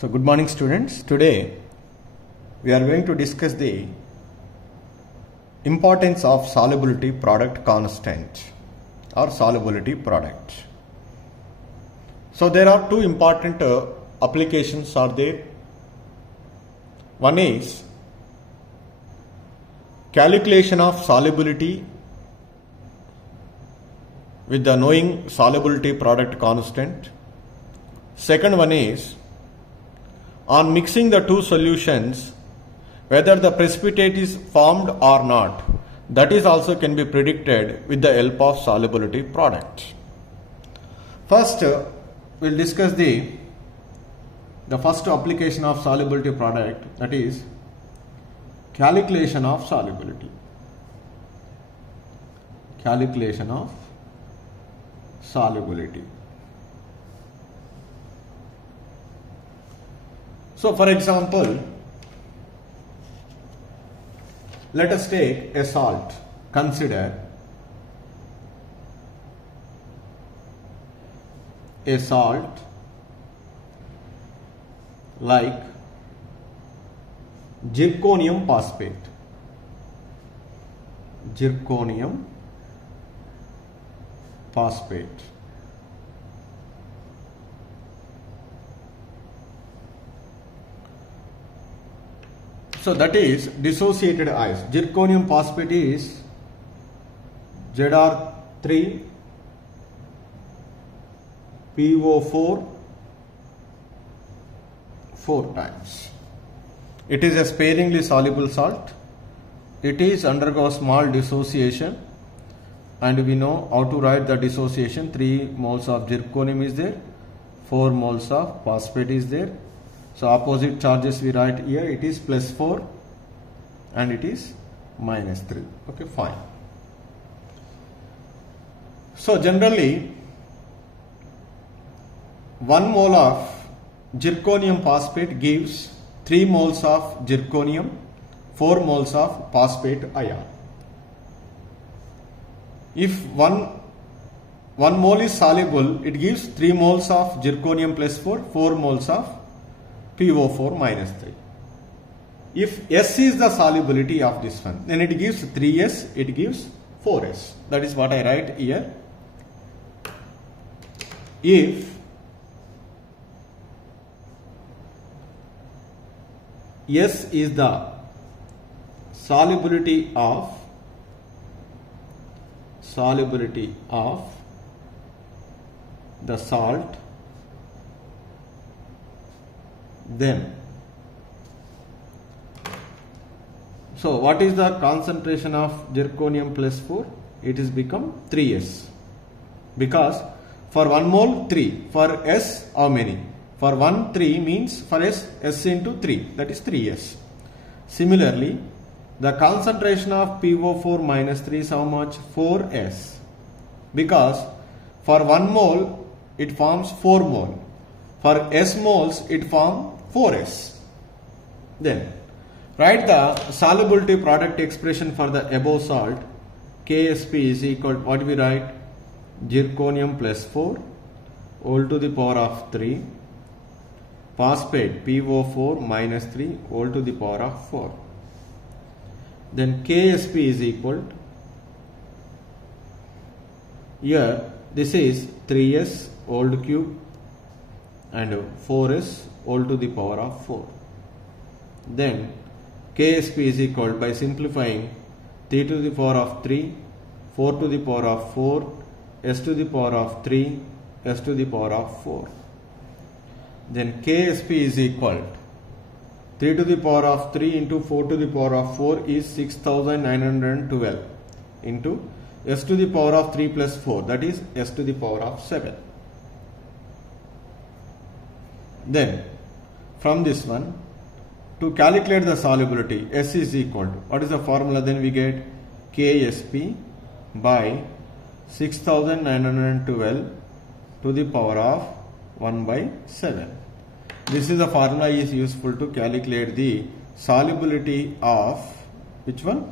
So good morning students. Today we are going to discuss the importance of solubility product constant or solubility product. So there are two important applications are there. One is calculation of solubility with the knowing solubility product constant. Second one is on mixing the two solutions whether the precipitate is formed or not. That is also can be predicted with the help of solubility product. First we'll discuss the first application of solubility product, that is calculation of solubility. Calculation of solubility. So for example, let us take a salt. Consider a salt like zirconium phosphate. Zirconium phosphate. So that is dissociated ice. Zirconium phosphate is Zr3 PO4 4 times. It is a sparingly soluble salt. It is undergo small dissociation, and we know how to write the dissociation. 3 moles of zirconium is there, 4 moles of phosphate is there. So opposite charges we write here, it is +4 and it is -3. Okay, fine. So generally 1 mole of zirconium phosphate gives 3 moles of zirconium, 4 moles of phosphate ion. If 1 mole is soluble, it gives 3 moles of zirconium +4, 4 moles of PO4 -3. If S is the solubility of this one, then it gives 3S, it gives 4S. That is what I write here. If S is the solubility of the salt, then so what is the concentration of zirconium +4? It is become 3S, because for 1 mole 3, for S how many? For 1 3 means for S into 3, that is 3S. Similarly, the concentration of PO4 -3 is how much? 4S, because for 1 mole it forms 4 mole, for S moles it forms 4S. Then write the solubility product expression for the above salt. Ksp is equal to, what we write? Zirconium +4 whole to the power of 3, phosphate PO4 -3 whole to the power of 4. Then Ksp is equal to, here this is 3S whole cube and 4S whole to the power of 4. Then Ksp is equal, by simplifying, 3 to the power of 3, 4 to the power of 4, S to the power of 3, S to the power of 4. Then Ksp is equal to 3 to the power of 3 into 4 to the power of 4 is 6912 into S to the power of 3 plus 4, that is S to the power of 7. Then from this one, to calculate the solubility, S is equal to, what is the formula? Then we get Ksp by 6912 to the power of 1/7. This is the formula is useful to calculate the solubility of which one?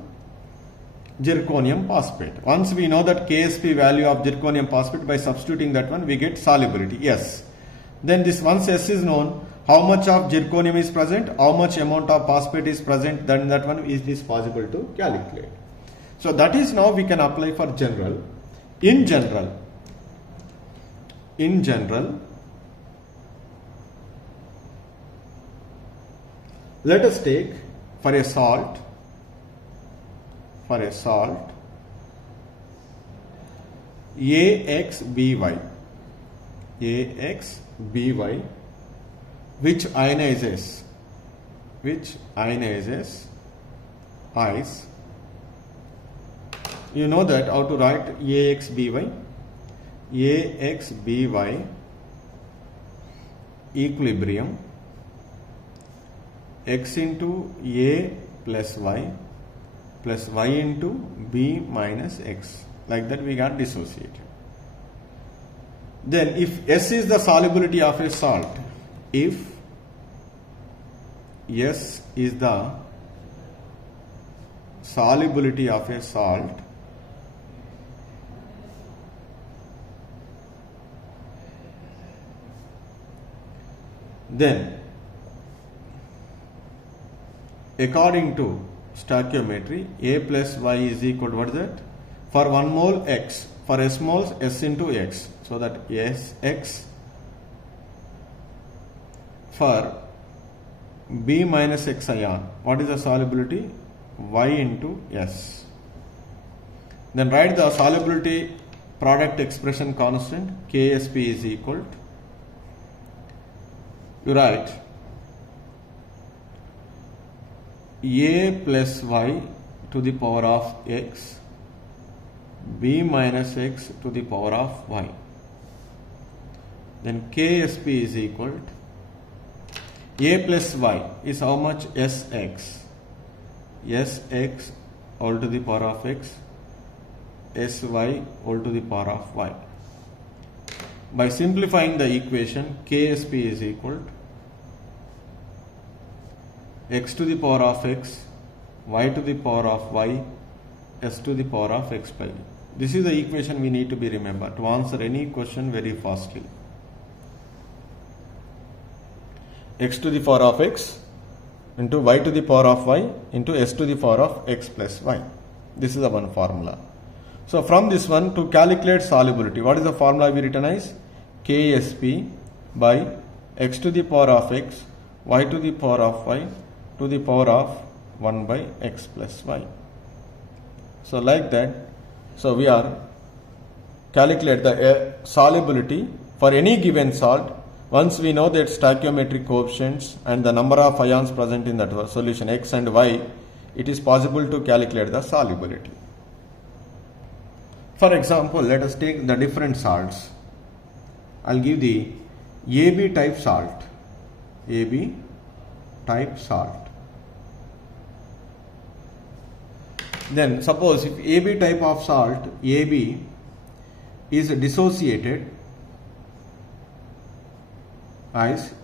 Zirconium phosphate. Once we know that Ksp value of zirconium phosphate, by substituting that one we get solubility S. Then this once S is known, how much of zirconium is present, how much amount of phosphate is present, then that one is this possible to calculate. So that is now we can apply for general. In general, let us take for a salt, AXBY, which ionizes ice. You know that how to write AXBY equilibrium X into A plus Y into B minus X. Like that we got dissociated. Then if S is the solubility of a salt, if S is the solubility of a salt, then according to stoichiometry, A plus Y is equal to what is that? For 1 mole X, for S moles S into X. So that X for B minus X ion, what is the solubility? Y into S. Then write the solubility product expression constant, Ksp is equal to, you write A plus Y to the power of X, B minus X to the power of Y. Then Ksp is equal to A plus Y is how much? Sx all to the power of X, Sy all to the power of Y. By simplifying the equation, Ksp is equal to X to the power of X, Y to the power of Y, S to the power of X by V. This is the equation we need to be remembered to answer any question very fastly. X to the power of X into Y to the power of Y into S to the power of X plus Y. This is the one formula. So from this one, to calculate solubility, what is the formula we written as? Ksp by X to the power of X, Y to the power of Y to the power of 1 by X plus Y. So like that, so we are calculate the solubility for any given salt. Once we know that stoichiometric coefficients and the number of ions present in that solution X and Y, it is possible to calculate the solubility. For example, let us take the different salts. I'll give the AB type salt. AB type salt. Then suppose if AB type of salt, AB is dissociated as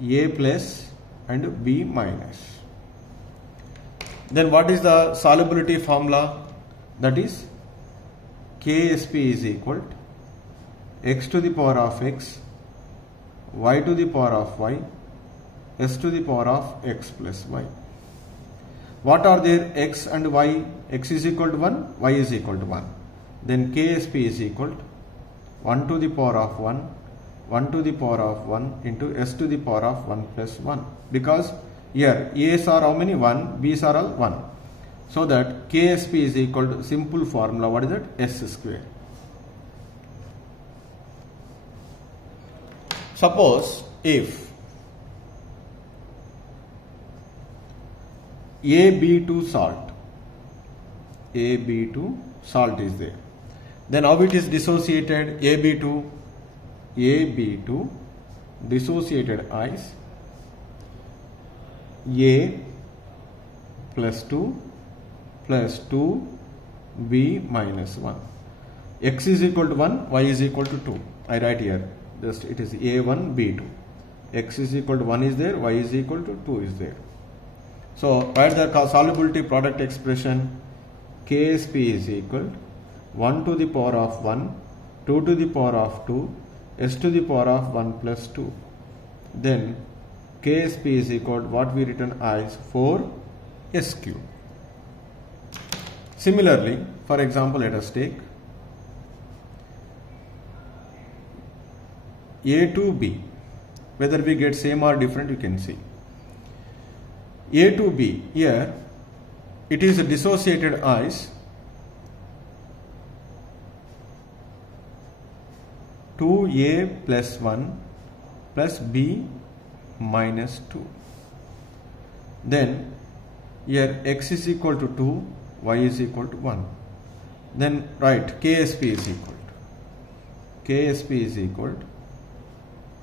A plus and B minus. Then what is the solubility formula? That is Ksp is equal to X to the power of X, Y to the power of Y, S to the power of X plus Y. What are their X and Y? X is equal to 1, Y is equal to 1. Then Ksp is equal to 1 to the power of 1, 1 to the power of 1 into S to the power of 1 plus 1. Because here A's are how many? 1, B's are all 1. So that Ksp is equal to simple formula, what is that? S square. Suppose if AB2 salt, AB2 salt is there, then how it is dissociated? AB2 dissociated as A plus 2 plus 2B minus 1. X is equal to 1, Y is equal to 2. I write here, just it is A1, B2. X is equal to 1 is there, Y is equal to 2 is there. So write the solubility product expression. Ksp is equal to 1 to the power of 1, 2 to the power of 2, S to the power of 1 plus 2. Then Ksp is equal to what we written as 4s cube. Similarly, for example, let us take A to B. Whether we get same or different, you can see. A to B, here it is dissociated as 2a plus 1 plus b minus 2. Then here x is equal to 2, y is equal to 1. Then write Ksp is equal to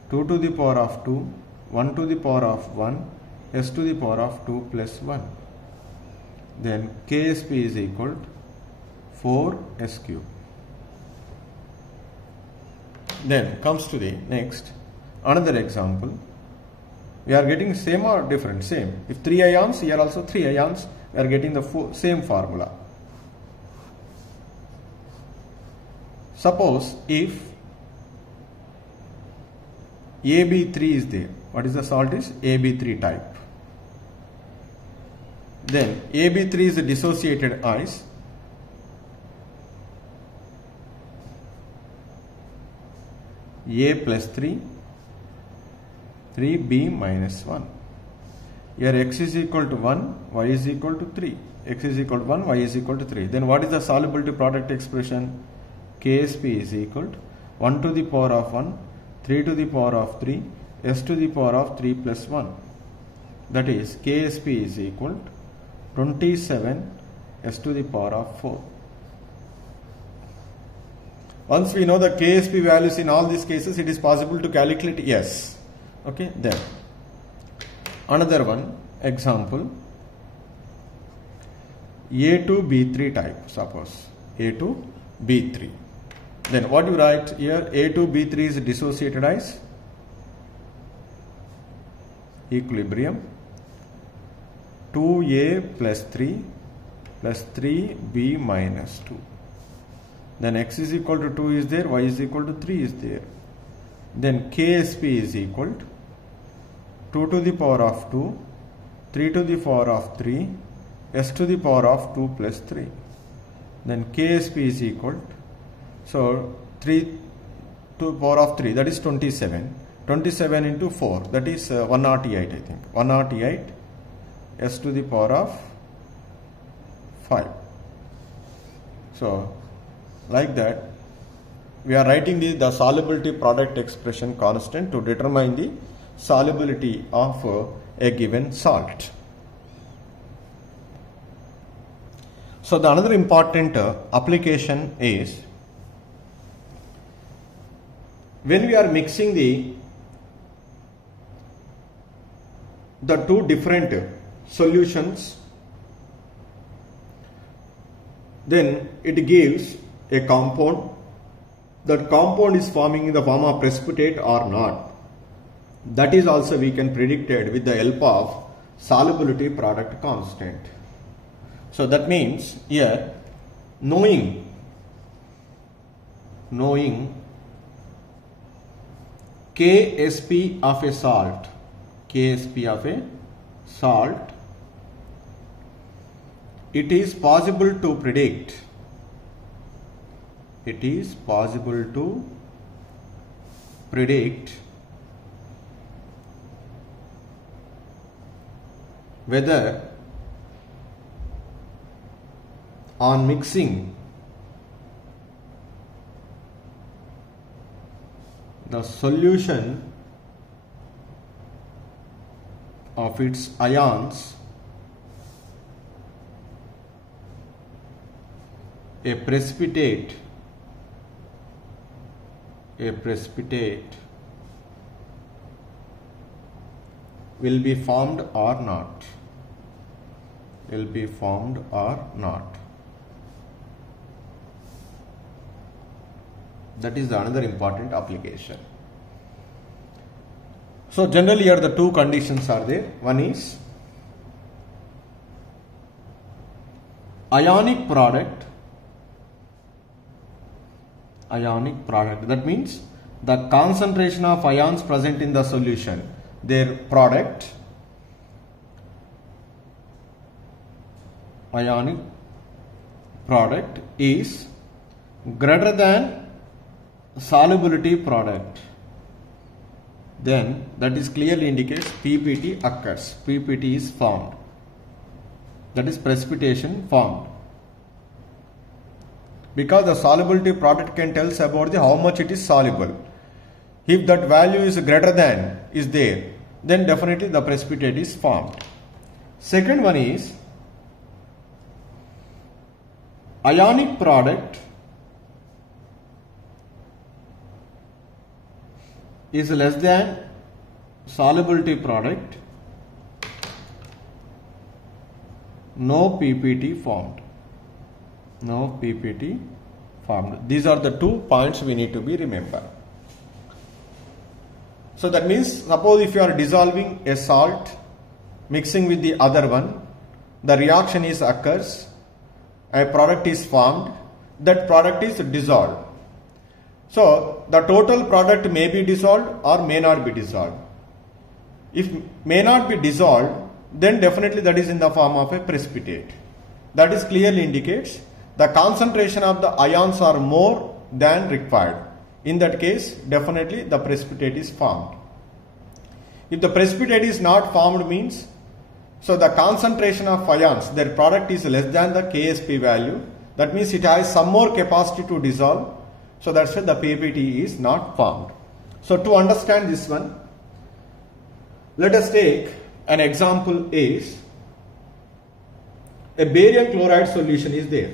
2 to the power of 2, 1 to the power of 1, s to the power of 2 plus 1. Then Ksp is equal to 4s cube. Then comes to the next, another example. We are getting same or different? Same. If 3 ions, here also 3 ions, we are getting the same formula. Suppose if AB3 is there, what is the salt is? AB3 type. Then AB3 is dissociated as A plus 3, 3b minus 1. Here x is equal to 1, y is equal to 3. X is equal to 1, y is equal to 3. Then what is the solubility product expression? Ksp is equal to 1 to the power of 1, 3 to the power of 3, s to the power of 3 plus 1. That is Ksp is equal to 27 s to the power of 4. Once we know the Ksp values in all these cases, it is possible to calculate yes. Okay, then another one example, A to B3 type, suppose A to B3. Then what you write here? A to B3 is dissociated as equilibrium 2a plus 3 plus 3b minus 2. Then x is equal to 2 is there, y is equal to 3 is there. Then Ksp is equal to 2 to the power of 2, 3 to the power of 3, s to the power of 2 plus 3. Then Ksp is equal to, so 3 to the power of 3, that is 27. 27 into 4, that is 108, I think. 108 s to the power of 5. So like that, we are writing the solubility product expression constant to determine the solubility of a given salt. So the another important application is when we are mixing the two different solutions, then it gives a compound. That compound is forming in the form of precipitate or not. That is also we can predict it with the help of solubility product constant. So that means here knowing Ksp of a salt, Ksp of a salt, it is possible to predict. It is possible to predict whether on mixing the solution of its ions, a precipitate will be formed or not. Will be formed or not. That is another important application. So generally here the two conditions are there. One is ionic product. That means the concentration of ions present in the solution. their product, ionic product is greater than solubility product, then that is clearly indicates PPT occurs. PPT is formed. That is precipitation formed. Because the solubility product can tell us about how much it is soluble. If that value is greater than is there, then definitely the precipitate is formed. Second one is ionic product is less than solubility product, no PPT formed. No PPT formed. These are the 2 points we need to be remembered. So that means, suppose if you are dissolving a salt, mixing with the other one, the reaction is occurs, a product is formed, that product is dissolved. So the total product may be dissolved or may not be dissolved. If may not be dissolved, then definitely that is in the form of a precipitate. That is clearly indicates the concentration of the ions are more than required. In that case, definitely the precipitate is formed. If the precipitate is not formed means, so the concentration of ions, their product is less than the Ksp value. That means it has some more capacity to dissolve. So that's why the PPT is not formed. So to understand this one, let us take an example is a barium chloride solution is there.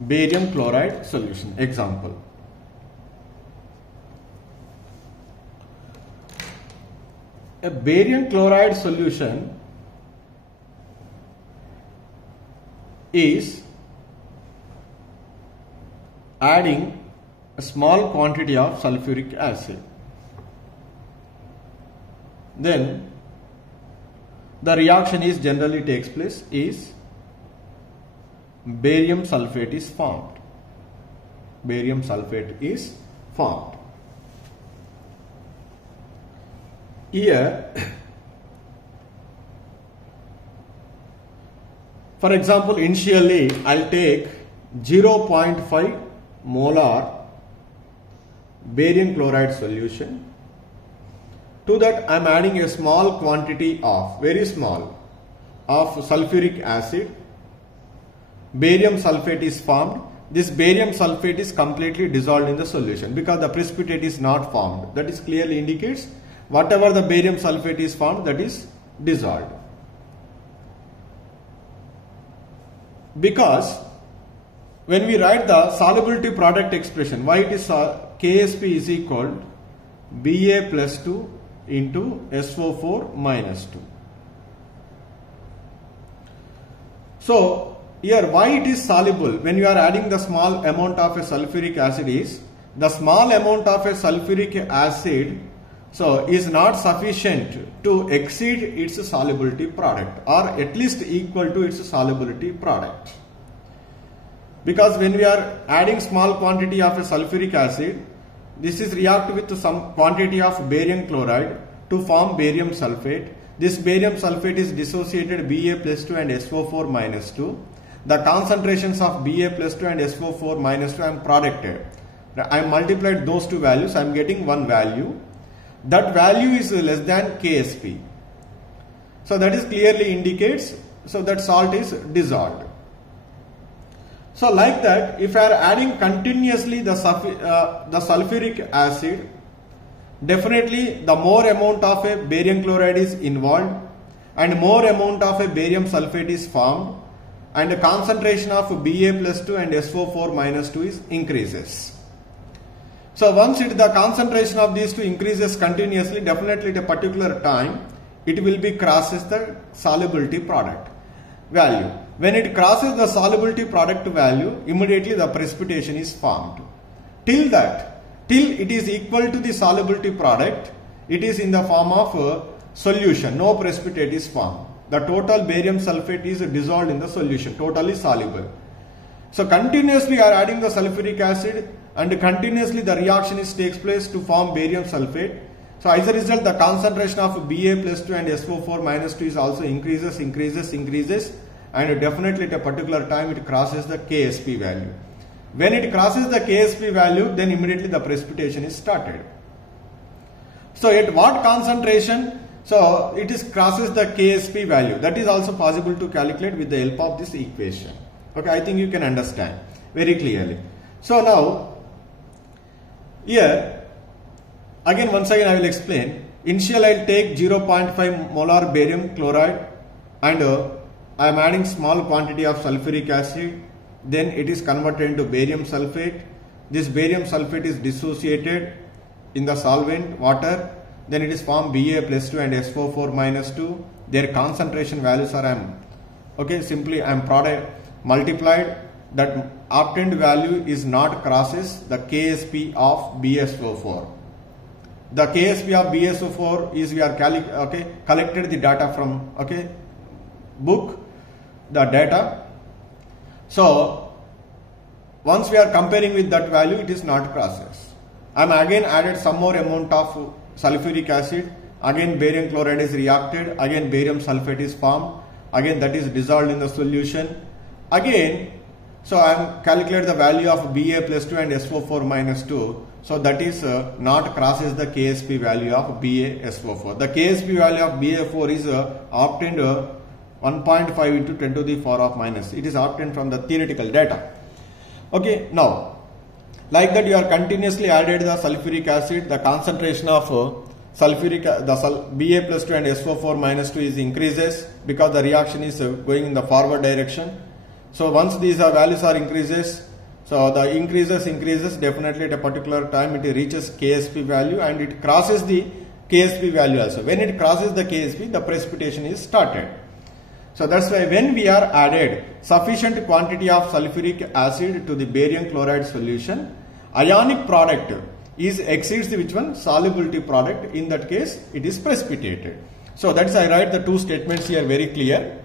Barium chloride solution example. A barium chloride solution is adding a small quantity of sulfuric acid. Then the reaction is generally takes place is barium sulfate is formed. Barium sulfate is formed. Here, for example, initially I'll take 0.5 molar barium chloride solution. To that I am adding a small quantity of, very small, of sulfuric acid. Barium sulfate is formed. This barium sulfate is completely dissolved in the solution because the precipitate is not formed. That is clearly indicates whatever the barium sulfate is formed, that is dissolved. Because when we write the solubility product expression, why it is Ksp is equal Ba plus 2 into SO4 minus 2. So here why it is soluble when you are adding the small amount of a sulfuric acid is the small amount of a sulfuric acid is not sufficient to exceed its solubility product or at least equal to its solubility product. Because when we are adding small quantity of a sulfuric acid, this is react with some quantity of barium chloride to form barium sulfate. This barium sulfate is dissociated Ba plus 2 and SO4 minus 2. The concentrations of Ba plus 2 and SO4 minus 2 I am producted. I am multiplied those two values, I am getting one value. That value is less than Ksp. So that is clearly indicates, so that salt is dissolved. So like that, if I are adding continuously the sulfuric acid, definitely the more amount of a barium chloride is involved and more amount of a barium sulfate is formed and the concentration of Ba plus 2 and SO4 minus 2 is increases. So once the concentration of these two increases continuously, definitely at a particular time, it will be crosses the solubility product value. When it crosses the solubility product value, immediately the precipitation is formed. Till it is equal to the solubility product, it is in the form of a solution, no precipitate is formed. The total barium sulfate is dissolved in the solution, totally soluble. So continuously you are adding the sulfuric acid and continuously the reaction takes place to form barium sulfate. So as a result, the concentration of Ba plus 2 and SO4 minus 2 is also increases, and definitely at a particular time it crosses the Ksp value. When it crosses the Ksp value, then immediately the precipitation is started. So at what concentration? So it is crosses the Ksp value. That is also possible to calculate with the help of this equation. Okay, I think you can understand very clearly. So now here again once again I will explain. Initial I will take 0.5 molar barium chloride and I am adding small quantity of sulfuric acid. Then it is converted into barium sulfate. This barium sulfate is dissociated in the solvent water. Then it is formed Ba plus 2 and SO4 minus 2. Their concentration values are simply I am multiplied. That obtained value is not crosses the Ksp of BSO4. The Ksp of BSO4 is we are collected the data from book, the data. So once we are comparing with that value, it is not crosses. I am again added some more amount of sulfuric acid. Again barium chloride is reacted. Again barium sulfate is formed. Again that is dissolved in the solution. Again, so I am calculate the value of Ba plus 2 and SO4 minus 2. So that is not crosses the Ksp value of BaSO4. The Ksp value of BaSO4 is obtained 1.5 into 10 to the power of minus. It is obtained from the theoretical data. Okay, now like that you are continuously added the sulfuric acid. The concentration of Ba plus 2 and SO4 minus 2 is increases because the reaction is going in the forward direction. So once these values are increases, so the increases definitely at a particular time it reaches Ksp value and it crosses the Ksp value also. When it crosses the Ksp, the precipitation is started. So that's why when we are added sufficient quantity of sulfuric acid to the barium chloride solution, ionic product exceeds the which one? Solubility product. In that case, it is precipitated. So that's I write the two statements here very clear.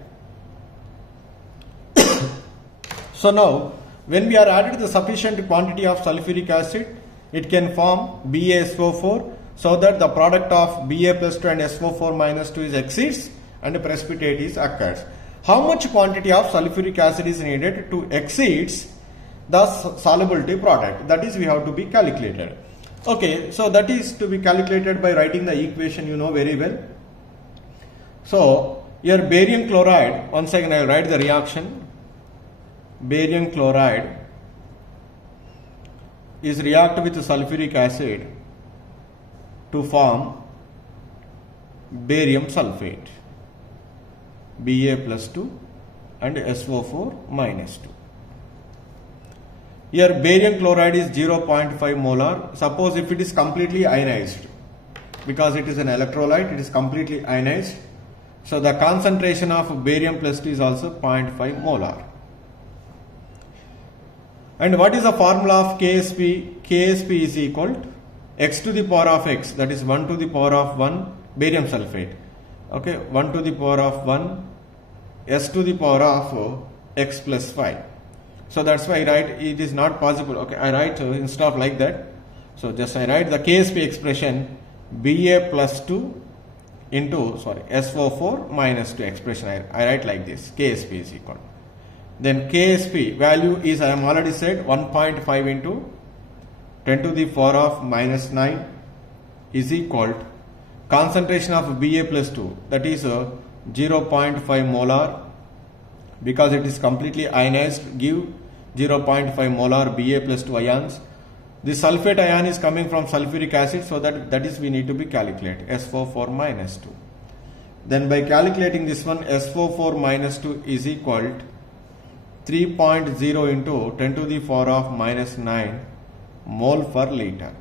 So now, when we are added the sufficient quantity of sulfuric acid, it can form BaSO4, so that the product of Ba plus 2 and SO4 minus 2 is exceeds and precipitate is occurs. How much quantity of sulfuric acid is needed to exceeds the solubility product? That is we have to be calculated. Okay, so that is to be calculated by writing the equation you know very well. So here barium chloride, once again I will write the reaction. Barium chloride is react with sulfuric acid to form barium sulfate, Ba plus 2 and SO4 minus 2. Here barium chloride is 0.5 molar. Suppose if it is completely ionized, because it is an electrolyte, it is completely ionized. So the concentration of barium plus 2 is also 0.5 molar. And what is the formula of Ksp? Ksp is equal to x to the power of x, that is 1 to the power of 1 barium sulfate. Okay, 1 to the power of 1 s to the power of x plus 5. So that's why I write it is not possible. Okay, I write instead of like that. So just I write the Ksp expression Ba plus 2 into SO4 minus 2 expression. I write like this. Ksp is equal. Then Ksp value is I am already said 1.5 into 10 to the power of minus 9 is equal to concentration of Ba plus 2, that is 0.5 molar, because it is completely ionized, give 0.5 molar Ba plus 2 ions. The sulfate ion is coming from sulfuric acid, so that is we need to be calculated SO4 minus 2. Then by calculating this one, SO4 minus 2 is equal to 3.0 into 10 to the power of minus 9 mole per liter.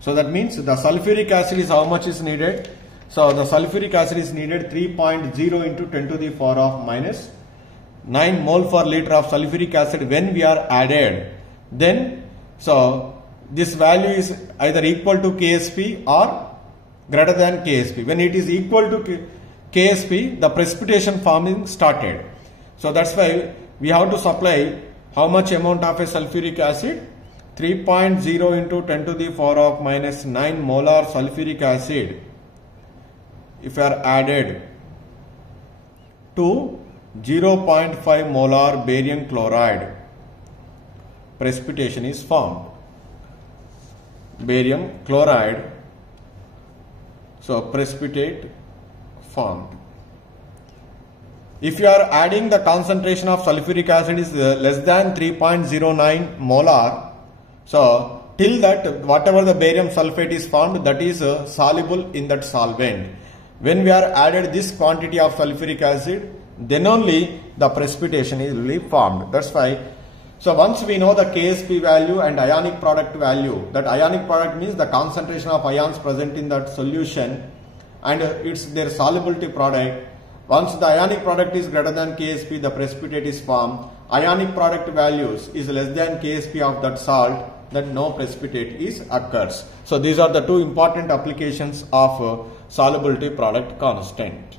So that means the sulfuric acid is how much is needed. So the sulfuric acid is needed 3.0 into 10 to the power of minus 9 mole per liter of sulfuric acid when we are added. Then so this value is either equal to Ksp or greater than Ksp. When it is equal to Ksp, the precipitation forming started. So that's why we have to supply how much amount of a sulfuric acid? 3.0 into 10 to the power of minus 9 molar sulfuric acid, if you are added to 0.5 molar barium chloride, precipitation is formed. Barium chloride, so precipitate formed. If you are adding the concentration of sulfuric acid is less than 3.09 molar, so till that whatever the barium sulfate is formed, that is soluble in that solvent. When we are added this quantity of sulfuric acid, then only the precipitation is really formed. That's why. So once we know the KSP value and ionic product value, that ionic product means the concentration of ions present in that solution and it's their solubility product. Once the ionic product is greater than KSP, the precipitate is formed. Ionic product values is less than KSP of that salt, then no precipitate is occurs. So these are the two important applications of solubility product constant.